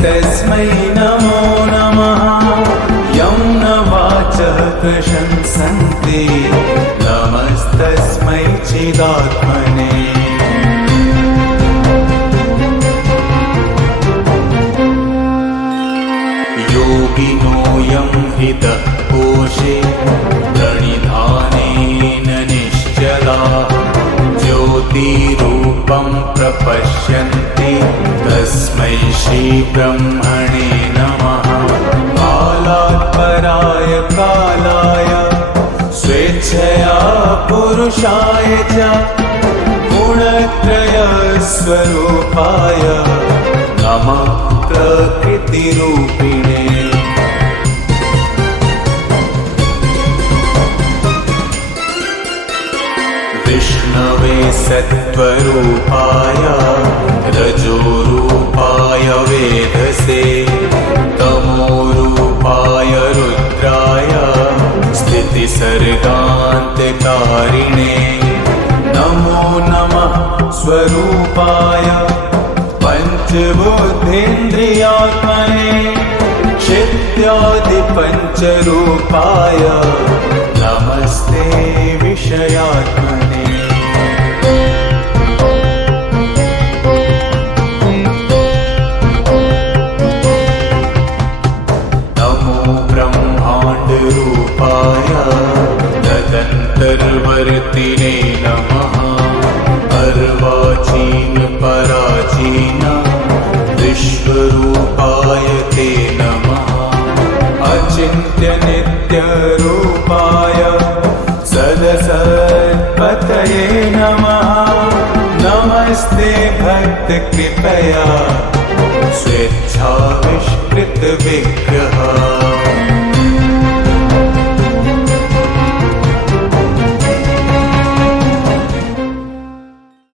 तस्मै नमो नमः। यं न वाचः प्रशंसन्ते नमस्तस्मै चिदात्मने। योगिनो यं हितः कोशे प्रणिधानेन निश्चलाः ज्योतिरूपं प्रपश्यन्ति तस्मै श्रीब्रह्मणे नमः। कालात् पराय कालाय स्वेच्छया पुरुषाय च गुणत्रयस्वरूपाय नमः प्रकृतिरूपिणे। विष्णवे सत्त्वरूपाय रजोरूपाय वेधसे तमोरूपाय रुद्राय स्थितिसर्गान्तकारिणे। नमो नमः स्वरूपाय पञ्चबुद्धीन्द्रियात्मने क्षित्यादिपञ्चरूपाय नमस्ते विषयात्मने। नमो ब्रह्माण्डरूपाय तदन्तर्वर्तिने नमः। अर्वाचीन पराचीन विश्वरूपाय ते नमः। अचिन्त्य नित्यरूपाय सदसत्पतये नमः। नमस्ते भक्तकृपया स्वेच्छाविष्कृतविग्रह।